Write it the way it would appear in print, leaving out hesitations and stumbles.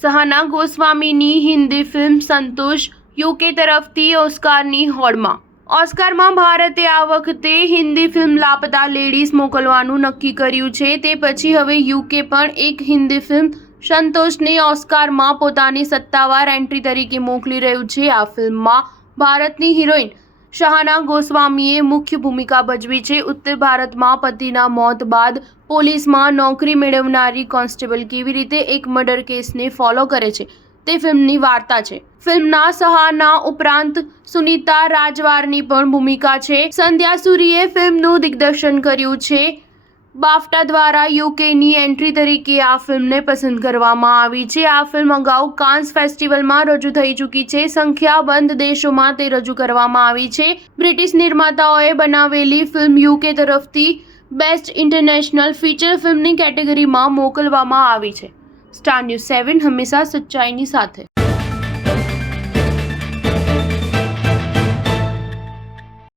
સહાના ગોસ્વામીની Hindi film સંતોષ UK તરફથી ઓસ્કારની હોડમાં. ઓસ્કારમાં ભારતે આ વખતે હિન્દી ફિલ્મ લાપતા લેડીઝ મોકલવાનું નક્કી કર્યું છે. તે પછી હવે યુકે પણ એક હિન્દી ફિલ્મ સંતોષને ઓસ્કારમાં પોતાની સત્તાવાર એન્ટ્રી તરીકે મોકલી રહ્યું છે. આ ફિલ્મમાં ભારતની હિરોઈન સહાના ગોસ્વામીએ મુખ્ય ભૂમિકા ભજવી છે. ઉત્તર ભારતમાં પતિના મોત બાદ પોલીસમાં નોકરી મેળવનારી કોન્સ્ટેબલ કેવી રીતે એક મર્ડર કેસને ફોલો કરે છે તે ફિલ્મની વાર્તા છે. ફિલ્મના સહાના ઉપરાંત સુનીતા રાજવારની પણ ભૂમિકા છે. સંધ્યા સૂરીએ ફિલ્મનું દિગ્દર્શન કર્યું છે. બાફટા દ્વારા યુકેની એન્ટ્રી તરીકે આ ફિલ્મને પસંદ કરવામાં આવી છે. આ ફિલ્મ અગાઉ કાન્સ ફેસ્ટિવલમાં રજૂ થઈ ચૂકી છે. સંખ્યાબંધ દેશોમાં તે રજૂ કરવામાં આવી છે. બ્રિટિશ નિર્માતાઓએ બનાવેલી ફિલ્મ યુકે તરફથી બેસ્ટ ઇન્ટરનેશનલ ફીચર ફિલ્મની કેટેગરીમાં મોકલવામાં આવી છે. સ્ટાર ન્યૂઝ 7 હંમેશા સચ્ચાઈની સાથે.